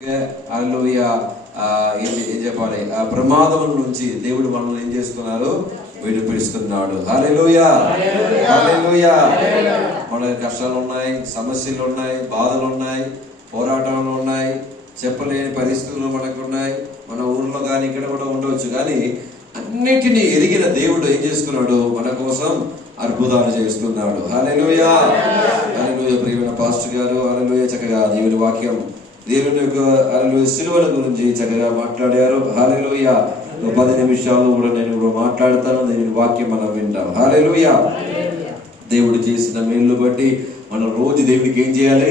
హల్లెలూయా. ఏం చెప్పాలి, ఆ ప్రమాదం నుంచి దేవుడు మనల్ని ఏం చేస్తున్నారు, విడిపిస్తున్నాడు. హల్లెలూయా హల్లెలూయా. మన కష్టాలు ఉన్నాయి, సమస్యలు ఉన్నాయి, బాధలు ఉన్నాయి, పోరాటాలు ఉన్నాయి, చెప్పలేని పరిస్థితులు మనకు ఉన్నాయి. మన ఊర్లో కానీ ఇక్కడ కూడా ఉండవచ్చు. కానీ అన్నిటినీ ఎరిగిన దేవుడు ఏం చేస్తున్నాడు, మన కోసం అద్భుతాలు చేస్తున్నాడు. హల్లెలూయా హల్లెలూయా. ప్రియమైన పాస్టర్ గారు హల్లెలూయా చక్కగా దేవుని వాక్యం, దేవుని యొక్క సిలువల గురించి చక్కగా మాట్లాడారు. హల్లెలూయా. 10 నిమిషాలు కూడా నేను కూడా మాట్లాడతాను. దేవుని వాక్యం మనం వింటాం. హల్లెలూయా. దేవుడు చేసిన మేలు బట్టి మనం రోజు దేవుడికి ఏం చేయాలి,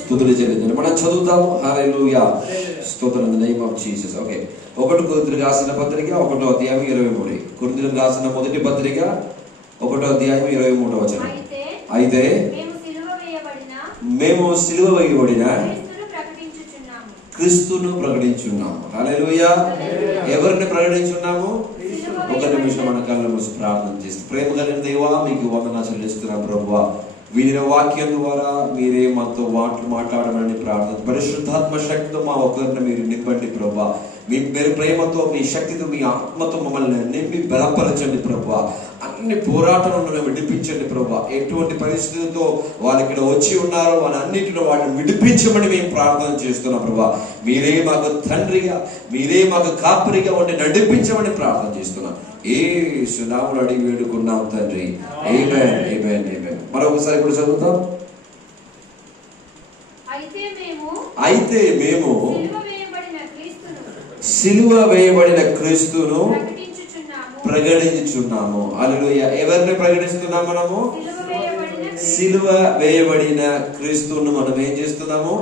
స్తుతులు చెల్లించాలి. మనం చదువుతాము. హల్లెలూయా. స్తోత్రం in the name of Jesus. Okay, 1 కొరింథీయులకు రాసిన పత్రిక 1వ అధ్యాయం 23. కొరింథీయులకు రాసిన మొదటి పత్రిక 1వ అధ్యాయం 23వ వచనం. అయితే మేము సిలువ వేయబడిన క్రీస్తును ప్రకటించున్నాము. హల్లెలూయా. ఎవరిని ప్రకటించున్నాము? ఒక నిమిషం మన కళ్ళ మూసి ప్రార్థన చేసి, ప్రేమ కలిగిన దేవా మీకు వందనాలు చెల్లిస్తున్నాం ప్రభువా. వినిన వాక్యం ద్వారా మీరే మాతో మాట్లాడమని ప్రార్థన, పరిశుద్ధాత్మ శక్తితో మా ఒక్కరిని మీరు నింపండి ప్రభువా. మీ ప్రేమతో, మీ శక్తితో, మీ ఆత్మతో మమ్మల్ని నింపి బలపరచండి ప్రభువా. అన్ని పోరాటాలను మేము విడిపించండి ప్రభువా. ఎటువంటి పరిస్థితులతో వాళ్ళు ఇక్కడ వచ్చి ఉన్నారో వాళ్ళన్నిటిలో వాళ్ళని విడిపించమని మేము ప్రార్థన చేస్తున్నాం ప్రభువా. మీరే మాకు తండ్రిగా, మీరే మాకు కాపరిగా ఉండి నడిపించమని ప్రార్థన చేస్తున్నాం. యేసు నామములో అడిగి వేడుకున్నాం తండ్రి. ఆమేన్ ఆమేన్ ఆమేన్. మరొకసారి ఇప్పుడు చదువుతాం. అయితే మేము సిలువ వేయబడిన క్రీస్తును ప్రకటించుచున్నాము. హల్లెలూయా. ఎవరిని ప్రకటిస్తున్నాము? మనము సిలువ వేయబడిన క్రీస్తును మనం ఏం చేస్తున్నాము,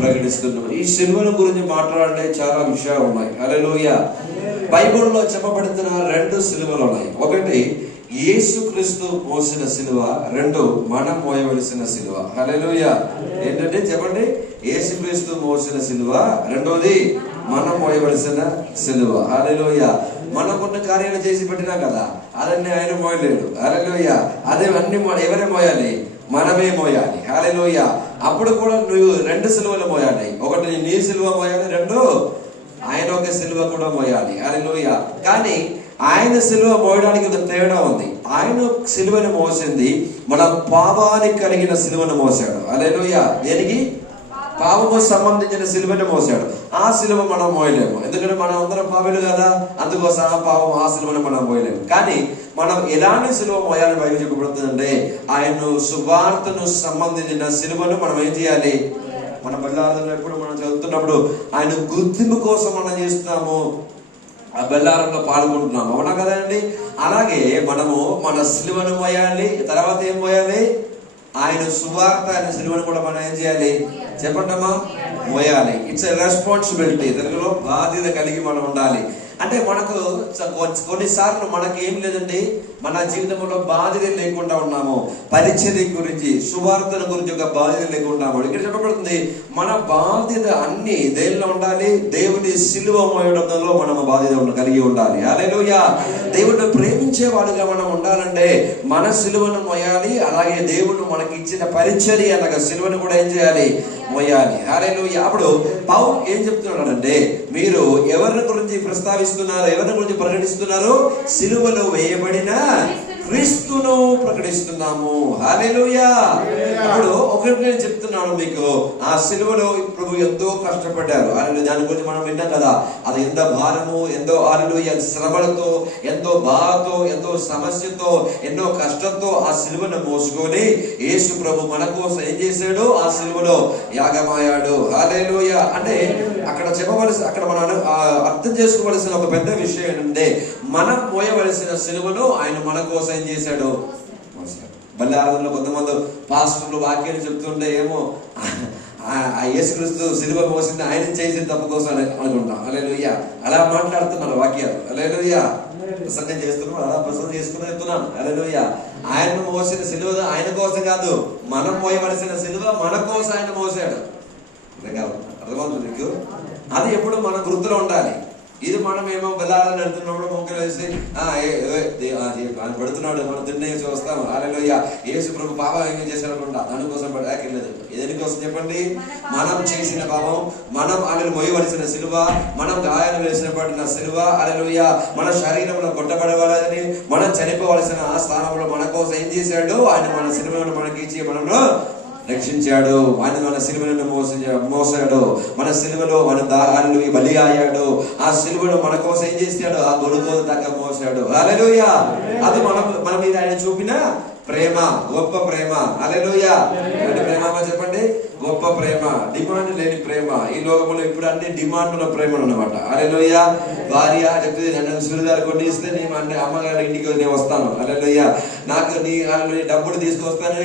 ప్రకటిస్తున్నాము. ఈ సిలువను గురించి మాట్లాడే చాలా విషయాలు ఉన్నాయి. హల్లెలూయా. బైబిల్లో చెప్పబడుతున్న 2 సిలువలు ఉన్నాయి. ఒకటి యేసుక్రీస్తు మోసిన సిలువ, 2 మనం మోయవలసిన సిలువ. హల్లెలూయా. ఏంటంటే చెప్పండి, యేసుక్రీస్తు మోసిన సిలువ, రెండోది మనం మోయవలసిన సిలువ. హల్లెలూయా. మనం కొన్ని కార్యాలు చేసి పెట్టినాం కదా, అదన్నీ ఆయన మోయలేడు. హల్లెలూయా. అదే అన్ని ఎవరే మోయాలి, మనమే మోయాలి. హల్లెలూయా. అప్పుడు కూడా నువ్వు 2 సిలువలు మోయాలి. ఒకటి నీ సిలువ మోయాలి, 2 ఆయన ఒక సిలువ కూడా మోయాలి. హల్లెలూయా. కానీ ఆయన సిలువ మోయడానికి ఒక తేడా ఉంది. ఆయన సిలువను మోసింది మన పాపానికి కలిగిన సిలువను మోసాడు. హల్లెలూయా. దేనికి? పాపము సంబంధించిన సిలువను మోసాడు. ఆ సిలువ మనం మోయలేము, ఎందుకంటే మనం అందరం పాపులు కదా. అందుకోసం ఆ సిలువను మనం మోయలేము. కానీ మనం ఎలాంటి సిలువ మోయాలని బైబిల్ చెప్పబడుతుందంటే, ఆయన సువార్తను సంబంధించిన సిలువను మనం ఏం చేయాలి, మన బెల్లారంలో ఎప్పుడు మనం చదువుతున్నప్పుడు ఆయన గుర్తింపు కోసం మనం చేస్తున్నాము, ఆ బెల్లారంలో పాల్గొంటున్నాము. అవునా కదండి? అలాగే మనము మన సిలువను మోయాలి. తర్వాత ఏం మోయాలి, ఆయన సువార్త, ఆయన సిలువను కూడా మనం ఏం చేయాలి, చెప్పండమ్మా, మోయాలి. It's a responsibility. తెలుగులో బాధ్యత కలిగి మనం ఉండాలి. అంటే మనకు కొన్నిసార్లు మనకి ఏం లేదండి, మన జీవితంలో బాధ్యత లేకుండా ఉన్నాము. పరిచర్య గురించి, సువార్తల గురించి ఒక బాధ్యత లేకుండా ఉన్నాము. ఇక్కడ చెప్పబడుతుంది మన బాధ్యత అన్ని దేనిలో ఉండాలి, దేవుని సిలువ మోయడంలో మనం బాధ్యత కలిగి ఉండాలి. హల్లెలూయా. దేవుడిని ప్రేమించేవాడుగా మనం ఉండాలంటే మన సిలువను మోయాలి. అలాగే దేవుడు మనకి ఇచ్చిన పరిచర్య అనగా సిలువను కూడా ఏం చేయాలి, మోయాలి. హల్లెలూయా. అప్పుడు పౌలు ఏం చెప్తున్నాడంటే, మీరు ఎవరి గురించి ప్రస్తావిస్తున్నారు, ఎవరి గురించి ప్రకటిస్తున్నారు? సిలువలో వేయబడిన క్రీస్తును ప్రకటిస్తున్నాము. హల్లెలూయా. అప్పుడు ఒకటి నేను చెప్తున్నాను మీకు, ఆ సిలువలో ప్రభు ఎంతో కష్టపడ్డారు. దాని గురించి మనం విన్నాం కదా. అది ఎంత భారము, ఎంతో శ్రమలతో, ఎంతో బాధతో, ఎంతో సమస్యతో, ఎన్నో కష్టంతో ఆ సిలువను మోసుకొని యేసు ప్రభు మన కోసం ఏం చేశాడు, ఆ సిలువలో యాగమయ్యాడు. హల్లెలూయా. అంటే అక్కడ మనం అర్థం చేసుకోవలసిన ఒక పెద్ద విషయం ఏంటంటే, మనం మోయవలసిన సిలువను ఆయన మన కోసం ఏం చేశాడు, బల్లారంలో కొంతమంది పాస్టర్లు వాక్యాలు చెప్తుంటే ఏమో ఆ యేసుక్రీస్తు సిలువ మోసింది ఆయన చేసిన తప్పు కోసం అనుకుంటాం. హల్లెలూయా. అలా మాట్లాడుతున్నారు వాక్యాలు. హల్లెలూయా. ప్రసంగం చేస్తున్నాం, అలా ప్రసంగం చేసుకుని వెళ్తున్నాను. హల్లెలూయా. ఆయన మోసిన సిలువ ఆయన కోసం కాదు, మనం మోయవలసిన సిలువ మన కోసం ఆయన మోసాడు. అర్థమవుతుంది మీకు? అది ఎప్పుడు మన గుర్తులో ఉండాలి. ఇది మనం ఏమో వెళ్ళాలని వెళ్తున్నప్పుడు మొక్కలు వేసి పెడుతున్నాడు, మనం తిన్నేసి వస్తాము. హల్లెలూయా. యేసు ప్రభు పాపం ఏం చేశారనుకుంటా, దానికోసం పడలేదు. దేనికోసం చెప్పండి? మనం చేసిన పాపం, మనం ఆయన మోయవలసిన సిలువ, మనం గాయాలు వేసిన పడిన సిలువ, హల్లెలూయా, మన శరీరంలో కొట్టబడవాలని, మనం చనిపోవలసిన ఆ స్థానంలో మన కోసం ఏం చేశాడు? ఆయన మన సిలువను మనకి ఇచ్చి మనను రక్షించాడు. ఆయన మన సిలువను మోసాడు, మన సిలువలో మన దాహాలు బలి అయ్యాడు. ఆ సిలువను మన కోసం ఏం చేశాడు? ఆ గొడుగు దాకా మోసాడు. హల్లెలూయా. అది మన మీద ఆయన చూపిన ప్రేమ, గొప్ప ప్రేమ. హల్లెలూయా. ప్రేమ చెప్పండి, గొప్ప ప్రేమ, డిమాండ్ లేని ప్రేమ. ఈ లోకంలో ఇప్పుడు అన్ని డిమాండ్ల ప్రేమలు అన్నమాట. హల్లెలూయా. భార్య చెప్తే నన్ను సులుగారు కొన్ని ఇస్తే నేను అమ్మగారి ఇంటికి నేను వస్తాను. హల్లెలూయా. నాకు నీ డబ్బులు తీసుకొస్తాను,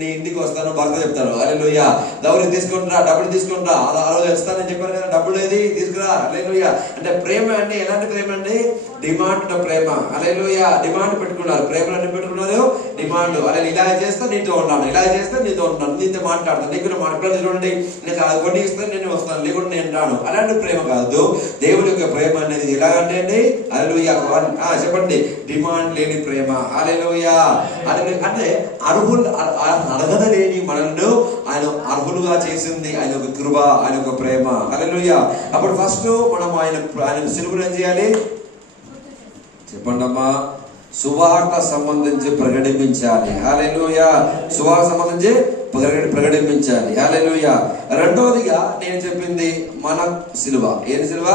నీ ఇంటికి వస్తాను భర్త చెప్తాను. హల్లెలూయా. డబ్బులు తీసుకుంటా, డబ్బులు తీసుకుంటా, ఆ రోజు వస్తానని చెప్పాను కదా, డబ్బులు ఏది తీసుకురా. హల్లెలూయా. అంటే ప్రేమ అంటే ఎలాంటి ప్రేమ అండి? డిమాండ్ ప్రేమ. హల్లెలూయా. డిమాండ్ పెట్టుకున్నారు, ప్రేమలు అన్ని పెట్టుకున్నారు, డిమాండ్. అలా ఇలా చేస్తే నీతో ఉన్నాను, ఇలా చేస్తే నీతో ఉన్నాను, నీతో మాట్లాడతాను, నీకు మాట్లాడి చూడండి, నేను కొన్ని ఇస్తే నేను వస్తాను, లేకుండా నేను రాను. అలాంటి ప్రేమ కాదు. దేవుడి యొక్క ప్రేమ అనేది ఎలాగంటే అండి, హల్లెలూయా, చెప్పండి, డిమాండ్ లేని ప్రేమ. హల్లెలూయా. అంటే అర్హత లేని మనల్ని ఆయన అర్హులుగా చేసింది ఆయన ఒక కృప, ఆయన ఒక ప్రేమ. హల్లెలూయా. అప్పుడు ఫస్ట్ మనం ఆయన సిలువను ఏం చేయాలి చెప్పండి అమ్మా? సువార్త సంబంధించి ప్రకటించాలి. హల్లెలూయా. సువార్త సంబంధించి ప్రకటించాలి. హల్లెలూయా. రెండోదిగా నేను చెప్పింది మన సిలువ. ఏం సిలువ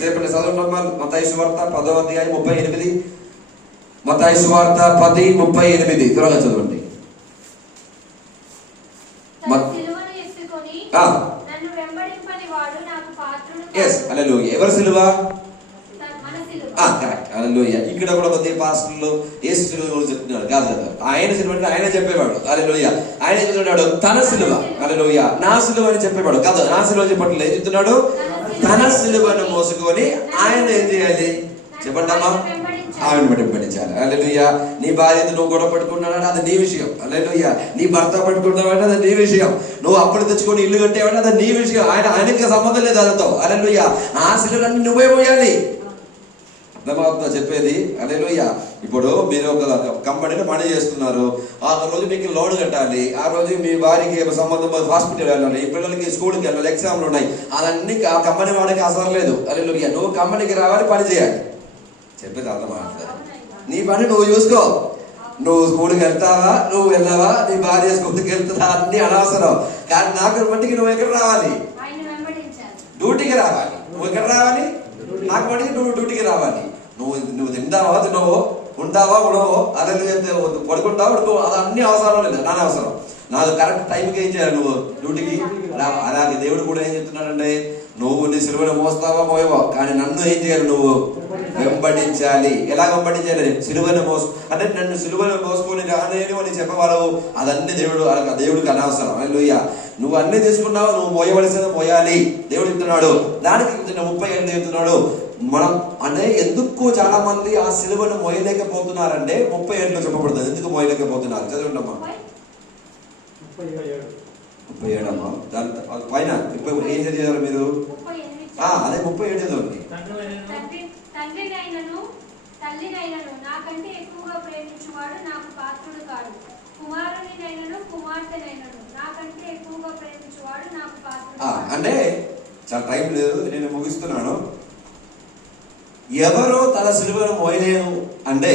చెప్పండి? చదవండి. మత్తయి సువార్త 10వ అధ్యాయం 38. మత్తయి సువార్త 10:38 త్వరగా చదవండి. ఎవరి సిలువ? ఇక్కడ కూడా కొద్దిగా పాస్టర్లు యేసు సిలువ చెప్తున్నారు కాదు కదా, ఆయన సిలువ అంటే ఆయన చెప్పేవాడు. హల్లెలూయా. ఆయన చెప్తున్నాడు తన సిలువ. హల్లెలూయా. నా సిలువ అని చెప్పేవాడు కాదు, నా సిలువ చెప్పట్లేదు. ఏం చెప్తున్నాడు? తన సిలువను మోసుకొని ఆయన ఏం చేయాలి చెప్పండి అమ్మా? ఆమెను వెంబడించాలి. హల్లెలూయా. నీ భార్యతో నువ్వు గొడవ పట్టుకున్నాడు, అది నీ విషయం. హల్లెలూయా. నీ భర్త పట్టుకున్నావంటే అది నీ విషయం. నువ్వు అప్పుడు తెచ్చుకొని ఇల్లు కట్టేవంటే అది నీ విషయం. ఆయనకి సంబంధం లేదు దానితో. హల్లెలూయా. ఆ సిలువలన్నీ నువ్వే పోయాలి. అర్థమవుతుందా చెప్పేది? హల్లెలూయా. ఇప్పుడు మీరు ఒక కంపెనీలో పని చేస్తున్నారు, ఆ రోజు మీకు లోన్ కట్టాలి, ఆ రోజు మీ భార్యకి సంబంధం హాస్పిటల్ వెళ్ళాలి, ఈ పిల్లలకి స్కూల్కి వెళ్ళాలి, ఎగ్జామ్లు ఉన్నాయి, అదన్నీ ఆ కంపెనీ వాడికి అవసరం లేదు. హల్లెలూయా. నువ్వు కంపెనీకి రావాలి, పని చేయాలి. చెప్పేది అర్థమవుతుంది. నీ పని నువ్వు చూసుకో. నువ్వు స్కూల్కి వెళ్తావా, నువ్వు వెళ్ళావా, నీ భార్య స్కూల్కి వెళ్తుందా, అన్ని అనవసరం. కానీ నాకు మట్టికి నువ్వు ఎక్కడ రావాలి? డ్యూటీకి రావాలి. నువ్వు ఎక్కడ రావాలి? నాకు మట్టికి నువ్వు డ్యూటీకి రావాలి. నువ్వు తింటావా, తినవో, ఉంటావా, ఉడవో, అదే పడుకుంటావా, ఉడుకో, అది అన్ని అవసరం లేదు. నాన్న అవసరం. నాకు కరెక్ట్ టైంకి ఏం చేయాలి? నువ్వు డ్యూటీకి. అలాగే దేవుడు కూడా ఏం చెప్తున్నాడంటే, నువ్వు నీ సిలువను మోస్తావా మోయవో, కానీ నన్ను ఏం చేయాలి? నువ్వు వెంబడించాలి. ఎలా వెంబడించాలి? సిలువను అంటే నన్ను సిలువను మోసుకొని రానేను అని చెప్పవాడు. అదన్నీ దేవుడికి అనవసరం. హల్లెలూయా. నువ్వు అన్ని తీసుకున్నావు, నువ్వు మోయవలసిన మోయాలి. దేవుడు చెప్తున్నాడు. దానికి 30 ఏళ్ళు చెప్తున్నాడు. మనం అంటే ఎందుకు చాలా మంది ఆ సిలువను మోయలేకపోతున్నారంటే 30 ఏళ్ళు చెప్పబడుతుంది. ఎందుకు మోయలేకపోతున్నారు? చదవండి అమ్మా. 37 అమ్మా. దాని పైన ఏం చదివారు మీరు? అదే 37 చదవండి. నాకంటే ఎక్కువగా ప్రేమించువాడు నాకు పాత్రుడు కాడు. కుమారునినైనను కుమార్తెనైనను నాకంటే ఎక్కువగా ప్రేమించువాడు నాకు పాత్రుడు. అంటే చాలా టైం లేదు, నేను ముగిస్తున్నాను. ఎవరో తన సిలువను మోయలేను అంటే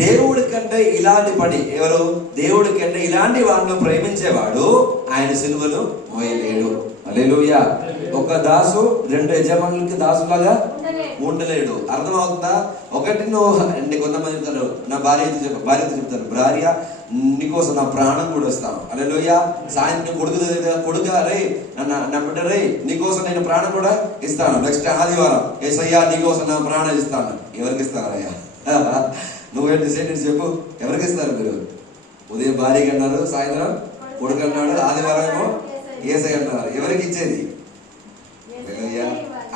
దేవుడి కంటే ఇలాంటి పని ఎవరు? దేవుడి కంటే ఇలాంటి వాడిని ప్రేమించేవాడు ఆయన సిలువను మోయలేడు. హల్లెలూయా. ఒక దాసు 2 యజమానులకి దాసులాగా ఉండలేడు. అర్థమవుతుందా? ఒకటి నువ్వు కొంతమంది చెప్తారు, నా భార్యతో చెప్తారు, భార్య నీకోసం నా ప్రాణం కూడా ఇస్తాను. హల్లెలూయా. సాయంత్రం కొడుకు రే నా బిడ్డ రే నీకోసం నేను ప్రాణం కూడా ఇస్తాను. నెక్స్ట్ ఆదివారం యేసయ్యా నీకోసం నా ప్రాణం ఇస్తాను. ఎవరికి ఇస్తారయ్యా? నువ్వేంటి సెంటెన్స్ చెప్పు, ఎవరికి ఇస్తారు మీరు? ఉదయం భార్యకి అన్నారు, సాయంత్రం కొడుకు అన్నాడు, ఆదివారం ఏమో యేసయ్య అన్నారు. ఎవరికి ఇచ్చేది?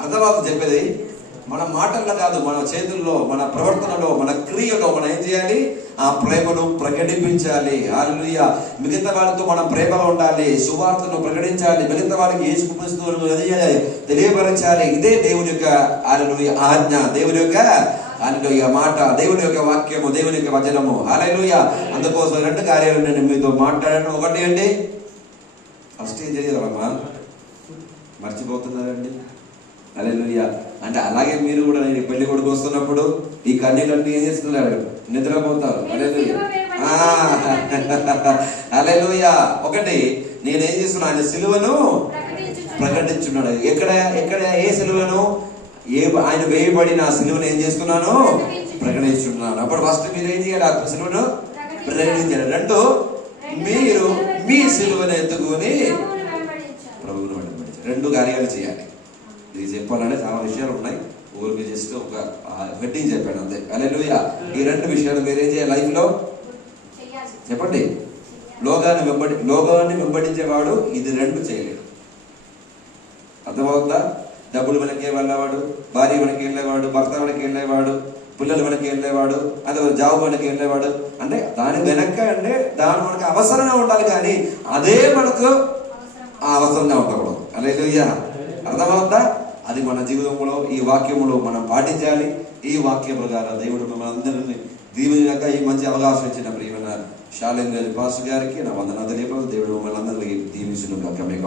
అర్థమవుతుంది చెప్పేది? మన మాటల్లో కాదు, మన చేతుల్లో, మన ప్రవర్తనలో, మన క్రియలో మనం ఏం చేయాలి? ఆ ప్రేమను ప్రకటించాలి. హల్లెలూయా. మిగతా వాళ్ళతో మనం ప్రేమగా ఉండాలి, సువార్తను ప్రకటించాలి, మిగతా వాళ్ళకి యేసుక్రీస్తును తెలియపరచాలి. ఇదే దేవుని యొక్క హల్లెలూయా ఆజ్ఞ, దేవుని యొక్క హల్లెలూయా మాట, దేవుని యొక్క వాక్యము, దేవుని యొక్క వచనము. హల్లెలూయా. అందుకోసం 2 కార్యాలు నేను మీతో మాట్లాడాను. ఒకటి అండి, ఫస్ట్ ఏం చేయాలమ్మా? మర్చిపోతున్నారండి. హల్లెలూయా. అంటే అలాగే మీరు కూడా నేను పెళ్లి కొడుకు వస్తున్నప్పుడు ఈ కన్నీళ్ళన్నీ ఏం చేస్తున్నారు? నిద్రపోతారు. హల్లెలూయా. హల్లెలూయా. ఒకటి, నేనేం చేస్తున్నా? ఆయన సిలువను ప్రకటించున్నాడు. ఎక్కడ ఎక్కడ ఏ సిలువను? ఆయన వేయబడిన సిలువను ఏం చేస్తున్నాను? ప్రకటించున్నాను. అప్పుడు ఫస్ట్ మీరు ఏం చేయాలి? ఆ సిలువను ప్రకటించాలి. 2, మీరు మీ సిలువను ఎత్తుకొని ప్రభువును వెంబడించాలి. 2 కార్యాలు చేయాలి. ఇది చెప్పాలంటే చాలా విషయాలు ఉన్నాయి, ఊరికి జస్ట్ ఒక హెడ్డింగ్ చెప్పాను అంతే. హల్లెలూయా. ఈ 2 విషయాలు మీరేం చేయాలి లైఫ్ లో? చెప్పండి. లోకాన్ని వెంబడించేవాడు ఇది 2 చేయలేడు. అర్థమవుతుందా? డబ్బులు వెనక్కి వెళ్ళేవాడు, భార్య వెనక్కి వెళ్ళేవాడు, భర్త వెనక్కి వెళ్ళేవాడు, పిల్లలు వెనక్కి వెళ్ళేవాడు, అదే జాబ్ వెనక్కి వెళ్ళేవాడు. అంటే దాని వెనక అంటే దాని మనకు అవసరంగా ఉండాలి, కానీ అదే మనకు అవసరంగా ఉండకూడదు. హల్లెలూయా. అర్థమవుతుందా? అది మన జీవితంలో ఈ వాక్యములో మనం పాటించాలి. ఈ వాక్య ప్రకారం దేవుడు మిమ్మల్ని అందరినీ దీవెనగా ఈ మంచి అవకాశం ఇచ్చిన ప్రియమైన శాలేంద్ర పాస్టర్ గారికి నా వందనాలు తెలియపడు. దేవుడు మిమ్మల్ని అందరికీ దీవించును గాక. మీకు